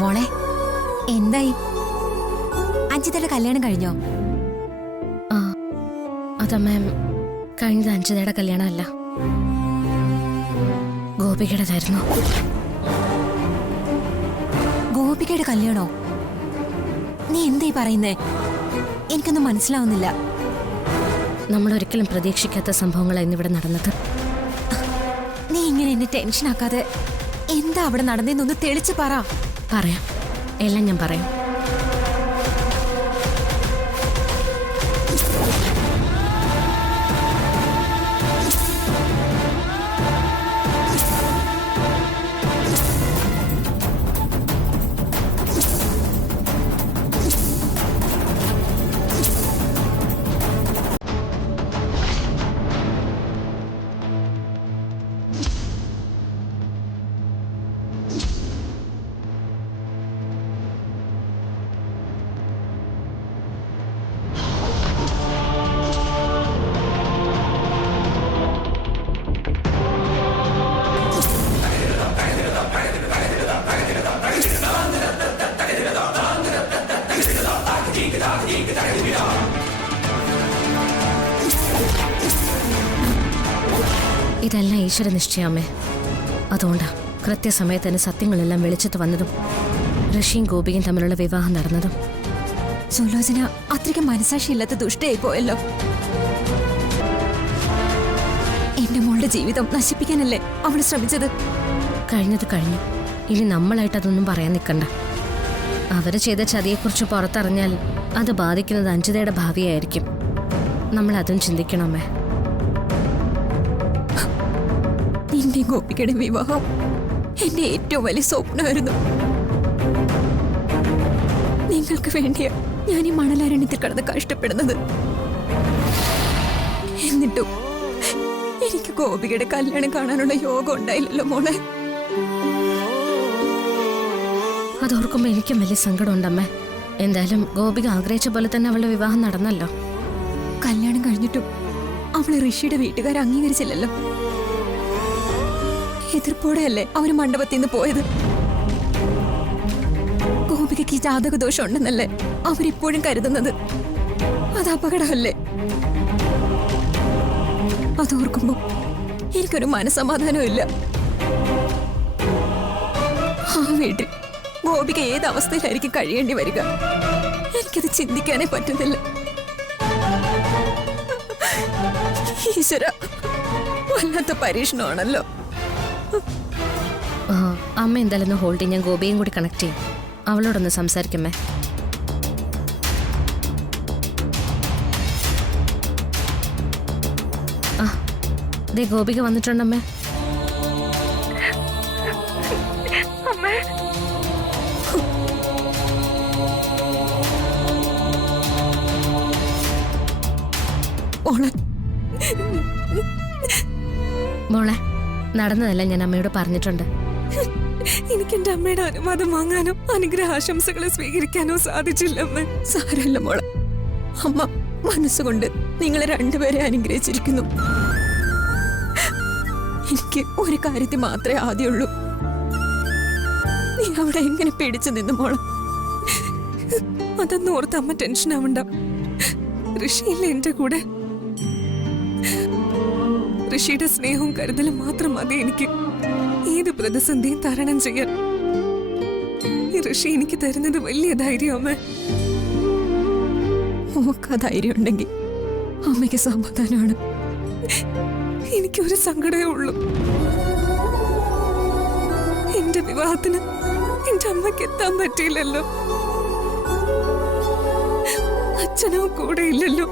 മോളെ എന്തായി? അഞ്ജിതയുടെ കല്യാണം കഴിഞ്ഞോ? ആ അതമ്മ, കഴിഞ്ഞത് അഞ്ജിതയുടെ കല്യാണമല്ല, ഗോപികയുടേതായിരുന്നു. ഗോപികയുടെ കല്യാണോ? നീ എന്തായി പറയുന്നേ? എനിക്കൊന്നും മനസ്സിലാവുന്നില്ല. നമ്മൾ ഒരിക്കലും പ്രതീക്ഷിക്കാത്ത സംഭവങ്ങളാണ് ഇന്നിവിടെ നടന്നത്. നീ ഇങ്ങനെ എന്നെ ടെൻഷനാക്കാതെ എന്താ അവിടെ നടന്നതെന്നൊന്ന് തെളിച്ച് പറ. പറയാം, എല്ലാം ഞാൻ പറയാം. ഇതെല്ലാം ഈശ്വര നിശ്ചയമേ. അതുകൊണ്ടാ കൃത്യസമയത്തിന് സത്യങ്ങളെല്ലാം വെളിച്ചത്ത് വന്നതും ഋഷിയും ഗോപികയും തമ്മിലുള്ള വിവാഹം നടന്നതും. സുലോചന അത്രയ്ക്ക് മനസാക്ഷിയില്ലാത്ത ദുഷ്ടയായി പോയല്ലോ. എന്റെ മോളുടെ ജീവിതം നശിപ്പിക്കാനല്ലേ അവള് ശ്രമിച്ചത്? കഴിഞ്ഞത് കഴിഞ്ഞു. ഇനി നമ്മളായിട്ട് അതൊന്നും പറയാൻ നിൽക്കണ്ട. അവര് ചെയ്ത ചതിയെക്കുറിച്ച് പുറത്തറിഞ്ഞാൽ അത് ബാധിക്കുന്നത് അഞ്ജിതയുടെ ഭാവിയായിരിക്കും. നമ്മൾ അതും ചിന്തിക്കണമേ. നിന്റെ ഗോപികയുടെ വിവാഹം എന്റെ ഏറ്റവും വലിയ സ്വപ്നമായിരുന്നു. നിങ്ങൾക്ക് വേണ്ടിയാ ഞാൻ ഈ മണലാരണ്യത്തിൽ കിടന്ന് കഷ്ടപ്പെടുന്നത്. എന്നിട്ടും എനിക്ക് ഗോപികയുടെ കല്യാണം കാണാനുള്ള യോഗം ഉണ്ടായില്ലല്ലോ മോളെ. അതോർക്കുമ്പോ എനിക്കും വലിയ സങ്കടം ഉണ്ടമ്മേ. എന്തായാലും ഗോപിക ആഗ്രഹിച്ച പോലെ തന്നെ അവളുടെ വിവാഹം നടന്നല്ലോ. കല്യാണം കഴിഞ്ഞിട്ടും അവളെ ഋഷിയുടെ വീട്ടുകാർ അംഗീകരിച്ചില്ലല്ലോ. എതിർപ്പോടെയല്ലേ അവര് മണ്ഡപത്തിൽ നിന്ന് പോയത്. ഗോപികയ്ക്ക് ജാതക ദോഷം ഉണ്ടെന്നല്ലേ അവരിപ്പോഴും കരുതുന്നത്. അത് അപകടമല്ലേ? അതോർക്കുമ്പോ എനിക്കൊരു മനസമാധാനവും ഇല്ല. ആ വീട്ടിൽ ഗോപിക ഏത് അവസ്ഥയിലായിരിക്കും കഴിയേണ്ടി വരിക? എനിക്കത് ചിന്തിക്കാനേ പറ്റുന്നില്ല. ഈശ്വര, വല്ലാത്ത പരീക്ഷണമാണല്ലോ. അമ്മ എന്തായാലും ഹോൾഡ് ചെയ്യും. ഞാൻ ഗോപിയും കൂടി കണക്ട് ചെയ്യും. അവളോടൊന്ന് സംസാരിക്കമ്മേ. ആ ദേ ഗോപിക വന്നിട്ടുണ്ടമ്മേ. മോളെ, നടന്നതല്ല ഞാൻ അമ്മയോട് പറഞ്ഞിട്ടുണ്ട്. എനിക്ക് എന്റെ അമ്മയുടെ അനുവാദം വാങ്ങാനോ അനുഗ്രഹാശംസകളെ സ്വീകരിക്കാനോ സാധിച്ചില്ല. സാരല്ല മോളെ, അമ്മ മനസ്സുകൊണ്ട് നിങ്ങളെ രണ്ടുപേരെ അനുഗ്രഹിച്ചിരിക്കുന്നു. എനിക്ക് ഒരു കാര്യത്തിൽ മാത്രമേ ആദ്യമുള്ളൂ. നീ അവിടെ എങ്ങനെ പിടിച്ചു നിന്നു മോളെ? അതൊന്നും ഓർത്ത് അമ്മ ടെൻഷൻ ആവണ്ട. ഋഷിയില്ല എന്റെ കൂടെ. ഋഷിയുടെ സ്നേഹവും കരുതലും മാത്രം മതി എനിക്ക് ഏത് പ്രതിസന്ധിയും തരണം ചെയ്യാൻ. ഈ ഋഷി എനിക്ക് തരുന്നത് വലിയ ധൈര്യം അമ്മ. മോക്ക് ആ ധൈര്യം ഉണ്ടെങ്കിൽ അമ്മയ്ക്ക് സമാധാനമാണ്. എനിക്കൊരു സങ്കടമേ ഉള്ളൂ. എന്റെ വിവാഹത്തിന് എന്റെ അമ്മയ്ക്ക് എത്താൻ പറ്റിയില്ലല്ലോ. അച്ഛനോ കൂടെ ഇല്ലല്ലോ.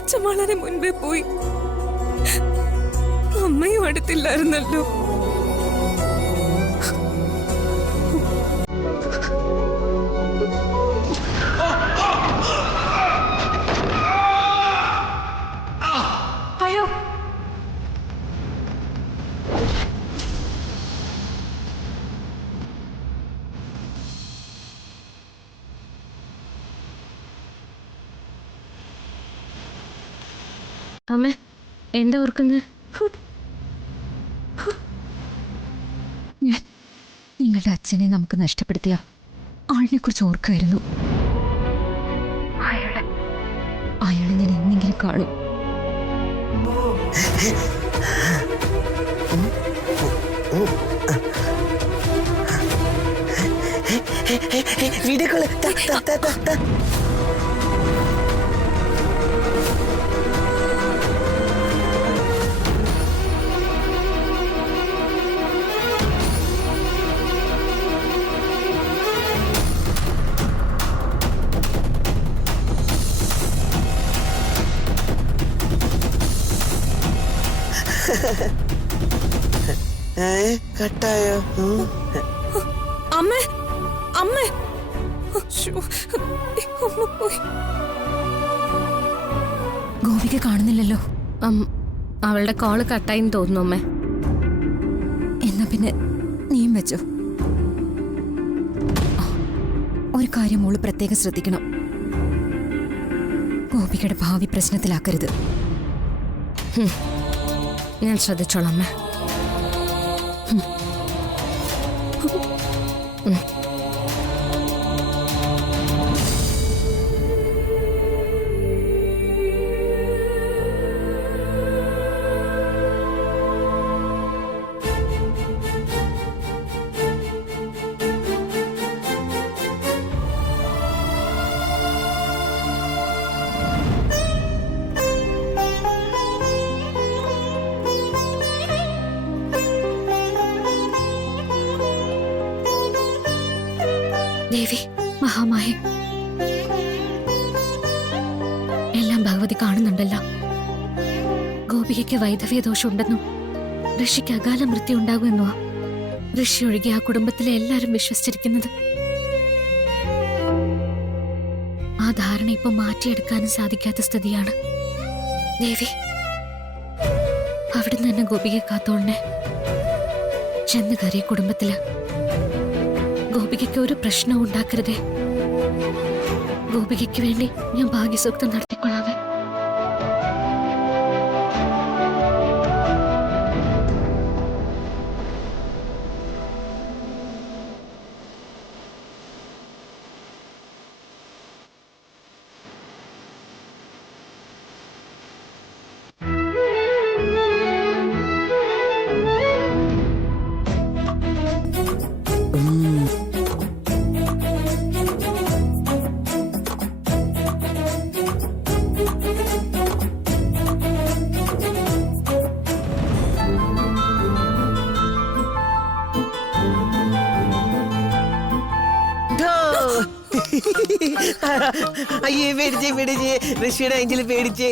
അച്ഛൻ വളരെ മുൻപേ പോയി. അമ്മയും അടുത്തില്ലായിരുന്നല്ലോ. അയ്യോ, അമ്മേ എന്താ ഓർക്കുന്നത്? നിങ്ങളുടെ അച്ഛനെ നമുക്ക് നഷ്ടപ്പെടുത്തിയ ആളിനെ കുറിച്ച് ഓർക്കുമായിരുന്നു. അയാളെ ഞാൻ എന്നെങ്കിലും കാണും. വീഡിയോ കോള് കട്ടായോ? അമ്മേ അമ്മേ ശ്ശോ, അമ്മ പോയി. ഗോപിക കാണുന്നില്ലല്ലോ. അവളുടെ കോള് കട്ടായിന്ന് തോന്നുന്നു അമ്മേ. എന്നാ പിന്നെ നീയും വെച്ചോ. ഒരു കാര്യം മോള് പ്രത്യേകം ശ്രദ്ധിക്കണം. ഗോപികയുടെ ഭാവി പ്രശ്നത്തിലാക്കരുത്. ഞാൻ ശ്രദ്ധിച്ചോളാം അമ്മേ. ദേവി മഹാമായ, എല്ലാം ഭഗവതി കാണുന്നുണ്ടല്ലോ. ഗോപികയ്ക്ക് വൈധവ്യ ദോഷമുണ്ടെന്നും ഋഷിക്ക് അകാല മൃത്യു ഉണ്ടാകുമെന്നോ ഋഷി ഒഴികെ ആ കുടുംബത്തിലെ എല്ലാവരും വിശ്വസിച്ചിരിക്കുന്നത്. ആ ധാരണ ഇപ്പൊ മാറ്റിയെടുക്കാനും സാധിക്കാത്ത സ്ഥിതിയാണ്. ദേവി അവിടുന്ന് തന്നെ ഗോപികയെ കാത്തോളനെ. ചെന്ന് കയറിയ കുടുംബത്തില് ഗോപികയ്ക്ക് ഒരു പ്രശ്നവും ഉണ്ടാക്കരുതേ. ഗോപികയ്ക്ക് വേണ്ടി ഞാൻ ഭാഗ്യസൂക്തം നടത്തിക്കൊള്ളാവേ. അയ്യേ, പേടിച്ചേ പേടിച്ചേ. ഋഷിയുടെ ഏഞ്ചല് പേടിച്ചേ.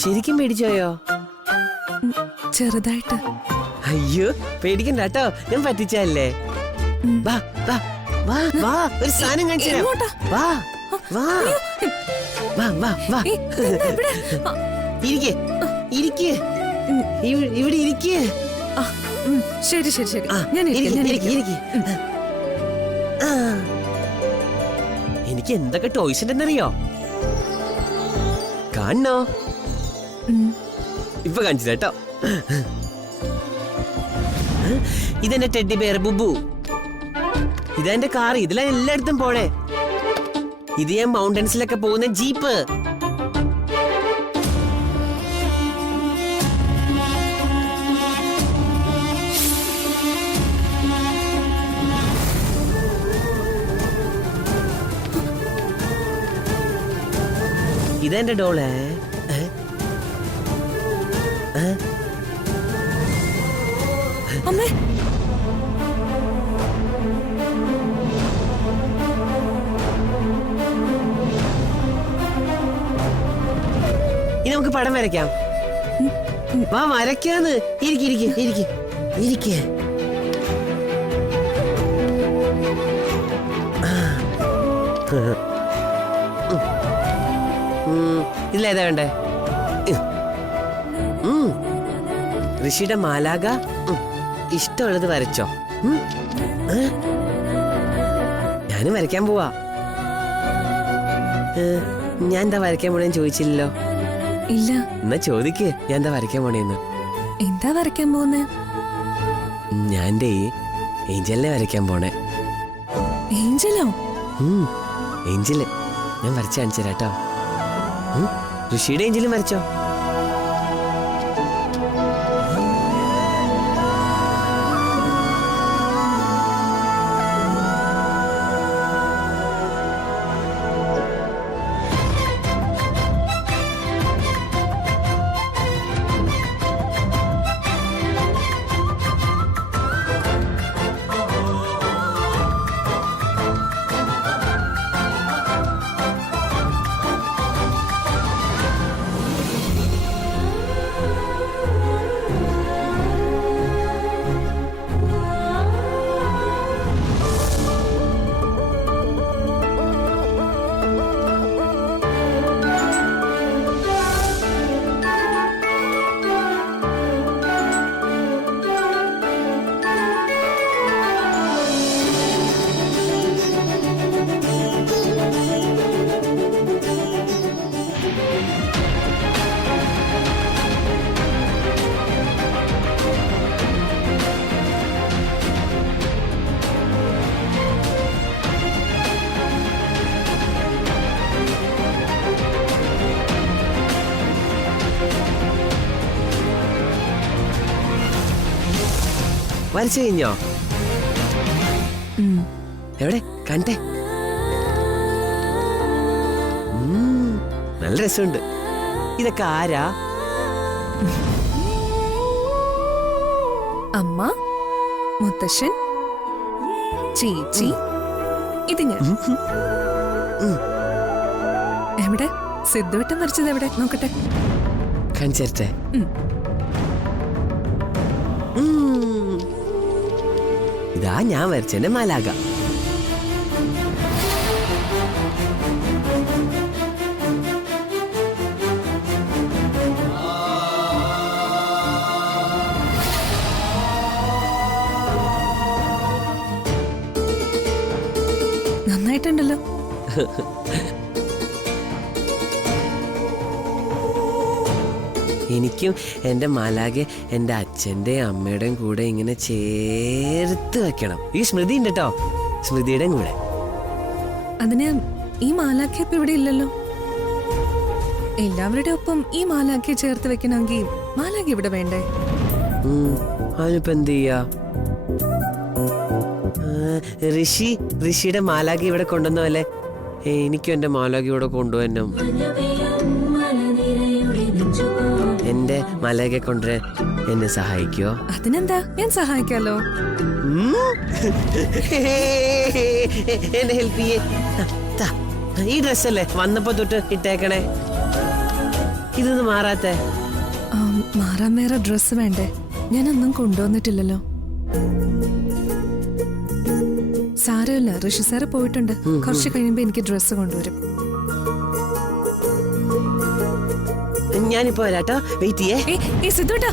ശരിക്കും പേടിച്ചോയോ? ചെറുതായിട്ട്. അയ്യോ പേടിക്കണ്ട കേട്ടോ, ഞാൻ പറ്റിച്ചല്ലേ. വാ വാ വാ വാ, ഒരു സാധനം കാണിച്ചു തരാം. വാ വാ വാ വാ വാ. ഇരിക്കേ ഇരിക്കേ, ഇവിടെ ഇരിക്കേ. ശരി ശരി ശരി, ഞാൻ ഇരിക്കേ. എനിക്ക് എന്തൊക്കെ ടോയ്സ് ഉണ്ടെന്നറിയോ? കാണണോ? ഇപ്പൊ കാണിച്ചു കേട്ടോ. ഇതെന്റെ ടെഡി ബെയർ ബുബു. ഇതെന്റെ കാർ. ഇതിലാ എല്ലായിടത്തും പോണേ. ഇത് ഞാൻ മൗണ്ടൻസിലൊക്കെ പോകുന്ന ജീപ്പ്. ഇതെന്റെ ഡോള്. അമ്മേ ഇനി നമുക്ക് പടം വരയ്ക്കാം. വാ വരയ്ക്കാന്ന്. ഇരിക്കേ. ഇതിലേതാ വേണ്ടേ? ഋഷിയുടെ മാലാക. ഇഷ്ടമുള്ളത് വരച്ചോ. ഞാനും വരയ്ക്കാൻ പോവാ. ഞാൻ എന്താ വരയ്ക്കാൻ പോണേന്ന് ചോദിച്ചില്ലല്ലോ. ഇല്ല. എന്നാ ചോദിക്ക്, ഞാൻ എന്താ വരയ്ക്കാൻ പോണേന്ന്. എന്താ വരയ്ക്കാൻ പോകുന്നേ? ഞാൻ ഏഞ്ചലിനെ വരയ്ക്കാൻ പോണേ. ഏഞ്ചലോ? ഏഞ്ചല് ഞാൻ വരച്ച് കാണിച്ചു തരാം കേട്ടോ. ഋഷിയുടെ ഏഞ്ചലും വരച്ചോ. വരച്ചു കഴിഞ്ഞോ? എവിടെ കണ്ടേ? നല്ല രസമുണ്ട്. ഇതൊക്കെ ആരാ? അമ്മ, മുത്തശ്ശൻ, ചേച്ചി, ഇത് ഞാൻ. എവിടെ സിദ്ധുവട്ടം വരച്ചത്? എവിടെ നോക്കട്ടെ. കാണിച്ചേ. ഇതാ ഞാൻ വരച്ചെന്റെ മാലാക. നന്നായിട്ടുണ്ടല്ലോ. എനിക്കും എൻ്റെ മാലാകെ എൻ്റെ അച്ഛൻ്റെയും അമ്മയുടെയും കൂടെ ഇങ്ങനെ ചേർത്ത് വെക്കണം. ഈ സ്മൃതി ഉണ്ട് കേട്ടോ, സ്മൃതിയുടെയും കൂടെ. അതിന് ഈ മാലാഖ ഇപ്പൊ ഇവിടെ ഇല്ലല്ലോ. എല്ലാവരുടെ ഒപ്പം ഈ മാലാഖയെ ചേർത്ത് വെക്കണമെങ്കിൽ മാലാഖ ഇവിടെ വേണ്ടേ? അതിനിപ്പോ എന്ത് ചെയ്യാ? ഋഷിയുടെ മാലാഖ ഇവിടെ കൊണ്ടുവന്നല്ലേ, എനിക്കും എൻ്റെ മാലാഖ ഇവിടെ കൊണ്ടുവരണം. എന്റെ മാലാഖയെ കൊണ്ടുവരാൻ എന്നെ സഹായിക്കോ? അതിനെന്താ, ഞാൻ സഹായിക്കാലോ. എന്നെ ഹെൽപ്പ് ചെയ്യേ. ഈ ഡ്രസ്സല്ലേ വന്നപ്പോ തൊട്ട് ഇട്ടേക്കണേ, ഇതൊന്നും മാറാത്തെ? മാറാൻ വേറെ ഡ്രസ്സ് വേണ്ടേ? ഞാനൊന്നും കൊണ്ടുവന്നിട്ടില്ലല്ലോ. സാരമില്ല, ഋഷി സാറ് പോയിട്ടുണ്ട്. കുറച്ച് കഴിയുമ്പോ എനിക്ക് ഡ്രസ്സ് കൊണ്ടുവരും. ഞാനിപ്പോ വരാട്ടോ, വെയിറ്റ് ചെയ്യേ. സിദ്ധുട്ടാ,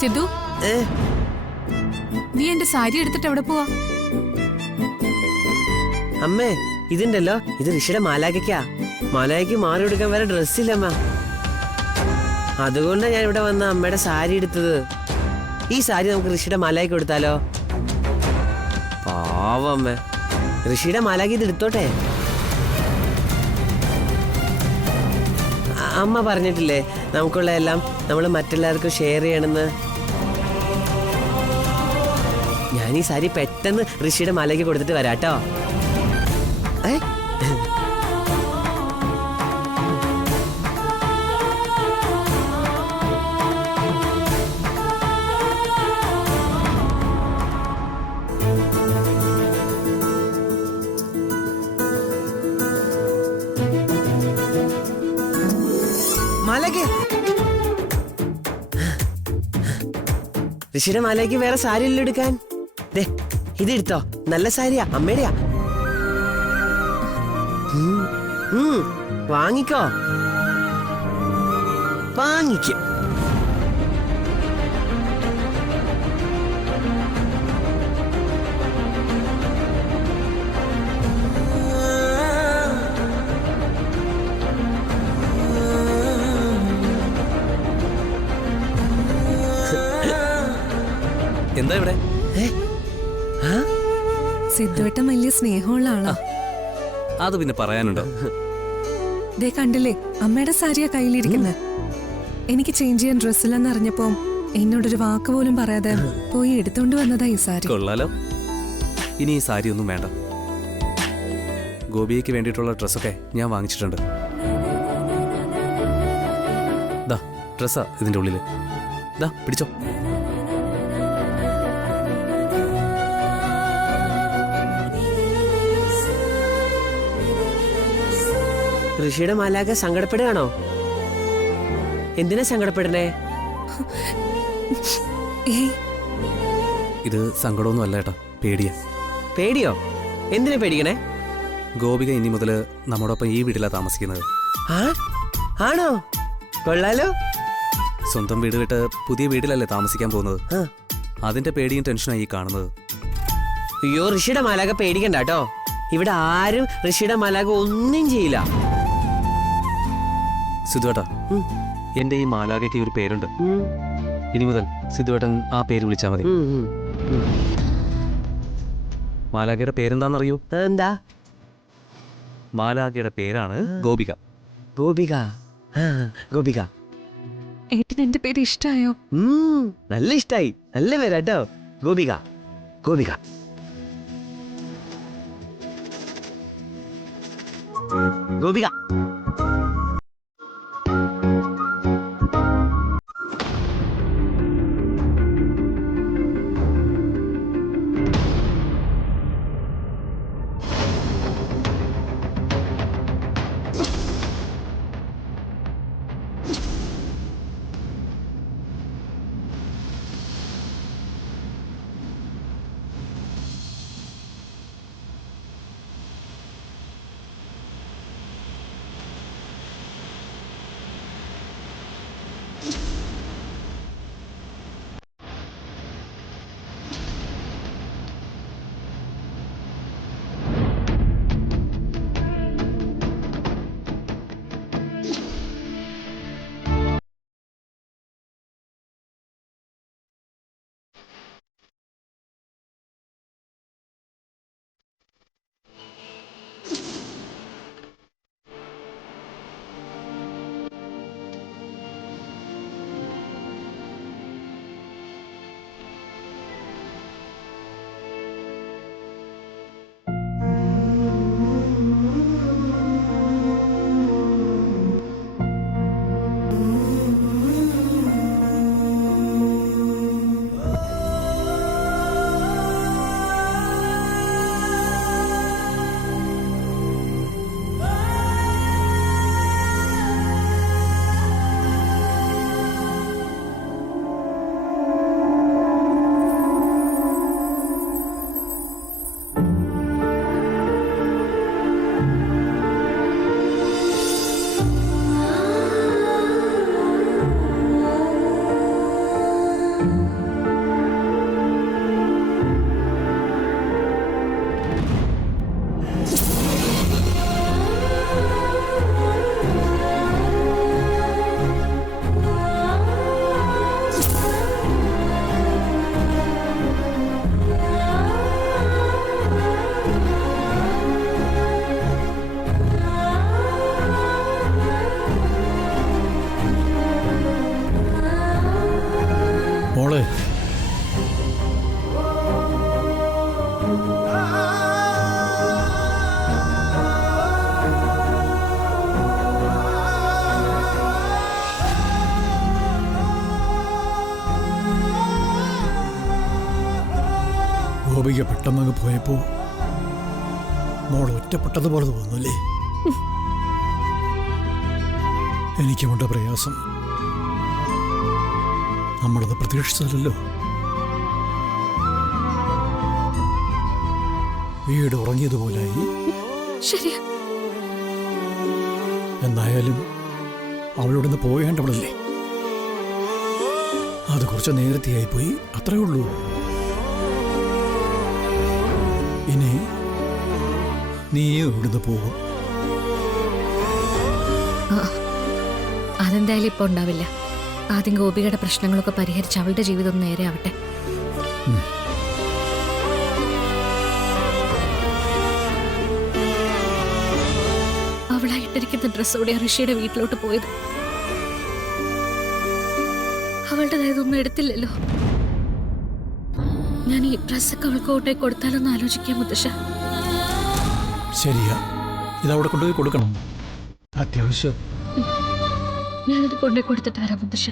സിദ്ധു, നീ എന്റെ സാരി എടുത്തിട്ട് എവിടെ പോവാ? അമ്മേ, ഇതുണ്ടല്ലോ, ഇത് ഋഷിയുടെ മാലാഖയ്ക്കാ. മാലാഖയ്ക്ക് മാറി കൊടുക്കാൻ വേറെ ഡ്രസ്സില്ലമ്മ. അതുകൊണ്ടാണ് ഞാൻ ഇവിടെ വന്ന അമ്മയുടെ സാരി എടുത്തത്. ഈ സാരി നമുക്ക് ഋഷിയുടെ മാലാഖയ്ക്ക് കൊടുത്താലോ? പാവം അമ്മ, ഋഷിയുടെ മാലാഖ ഇത് എടുത്തോട്ടെ. അമ്മ പറഞ്ഞിട്ടില്ലേ നമുക്കുള്ള എല്ലാം നമ്മൾ മറ്റെല്ലാവർക്കും ഷെയർ ചെയ്യണമെന്ന്. ഞാൻ ഈ സാരി പെട്ടെന്ന് ഋഷിയുടെ മാലയ്ക്ക് കൊടുത്തിട്ട് വരാട്ടോ. മാലയ്ക്ക് ഋഷിയുടെ മാലയ്ക്ക് വേറെ സാരി അല്ലോ എടുക്കാൻ. ദേ ഇതെടുത്തോ, നല്ല സാരിയാ, അമ്മയുടെയാ. വാങ്ങിക്കോ, വാങ്ങിക്കും. എന്താ ഇവിടെ? സിദ്ധുവേട്ടൻ വലിയ സ്നേഹമുള്ള ആളാ. അത് പിന്നെ പറയാനുണ്ടോ? ദേ കണ്ടില്ലേ, അമ്മയുടെ സാരിയാ കയ്യിലിരിക്കുന്നത്. എനിക്ക് ചേഞ്ച് ചെയ്യാൻ ഡ്രസ്സില്ലെന്ന് അറിഞ്ഞപ്പോ എന്നോടൊരു വാക്ക് പോലും പറയാതെ പോയി എടുത്തോണ്ട് വന്നതാ ഈ സാരി. കൊള്ളാലോ. ഇനി ഈ സാരി ഒന്നും വേണ്ട. ഗോപിയയ്ക്ക് വേണ്ടിയിട്ടുള്ള ഡ്രസ്സൊക്കെ ഞാൻ വാങ്ങിച്ചിട്ടുണ്ട്. ദാ ഡ്രസ്സാ ഇതിന്റെ ഉള്ളില്. ദാ പിടിച്ചോ. ഋഷിയുടെ മാലാക സങ്കടപ്പെടുകയാണോ? എന്തിനാ സങ്കടപ്പെടണേ? ഇത് സങ്കടമൊന്നും അല്ല ഏട്ടാ, പേടിയാ. പേടിയോ? എന്തിനാ പേടിക്കണേ? ഗോപിക ഇനി മുതൽ നമ്മോടൊപ്പം ഈ വീട്ടിലാ താമസിക്കുന്നത്. ആണോ? കൊള്ളാലോ. സ്വന്തം വീട് വിട്ട് പുതിയ വീട്ടിലല്ലേ താമസിക്കാൻ പോകുന്നത്. അതിന്റെ പേടിയും ടെൻഷനായി കാണുന്നത്. അയ്യോ, ഋഷിയുടെ മാലാക പേടിക്കണ്ട കേട്ടോ. ഇവിടെ ആരും ഋഷിയുടെ മാലാക ഒന്നും ചെയ്യില്ല. സിദ്ധുവേട്ടാ, എന്റെ ഈ മാലാകയ്ക്ക് ഒരു പേരുണ്ട്. ഇനി മുതൽ സിദ്ധുവേട്ടൻ ആ പേര് വിളിച്ചാൽ മതി. മാലാകയുടെ പേരെന്താണെന്നറിയോ? എന്താ? മാലാകയുടെ പേരാണ് ഗോപിക. ഗോപിക. ഗോപിക. ഏട്ടന് എന്റെ പേര് ഇഷ്ടായോ? നല്ല ഇഷ്ടായി. നല്ല പേരാട്ടോ, ഗോപിക. ഗോപിക. ഗോപിക. മോളെ, ഗോപിക പെട്ടെന്നങ്ങ് പോയപ്പോ മോൾ ഒറ്റപ്പെട്ടതുപോലെ തോന്നുന്നല്ലേ? എനിക്കുമുണ്ട് പ്രയാസം. നമ്മളത് പ്രതീക്ഷിച്ചതല്ലോ. വീട് ഉറങ്ങിയതുപോലായി. ശരിയാ. എന്നായാലും അവളിവിടുന്ന് പോയേണ്ടവളല്ലേ. അത് കുറച്ച് നേരത്തെയായി പോയി, അത്രേ ഉള്ളൂ. ഇനി നീയും ഇവിടുന്ന് പോകും. അതെന്തായാലും ഇപ്പൊ ഉണ്ടാവില്ല. ആദ്യം ഗോപികയുടെ പ്രശ്നങ്ങളൊക്കെ പരിഹരിച്ച് അവളുടെ ജീവിതം ഒന്ന് നേരെ ആവട്ടെ. അവളായിട്ടിരിക്കുന്ന ഡ്രസ്സോടെ ഋഷിയുടെ വീട്ടിലോട്ട് പോയത്. അവളുടേതായതൊന്നും എടുത്തില്ലല്ലോ. ഞാൻ ഈ ഡ്രസ്സൊക്കെ അവൾക്ക് ഓട്ടെ കൊടുത്താലൊന്ന് ആലോചിക്കാം മുത്തശ്ശ. ശരിയാ, ഇതവിടെ കൊണ്ടുപോയി കൊടുക്കണം. അത്യാവശ്യം. ഞാനത് കൊണ്ടുപോയി കൊടുത്തിട്ട് വരാം മുത്തശ്ശ.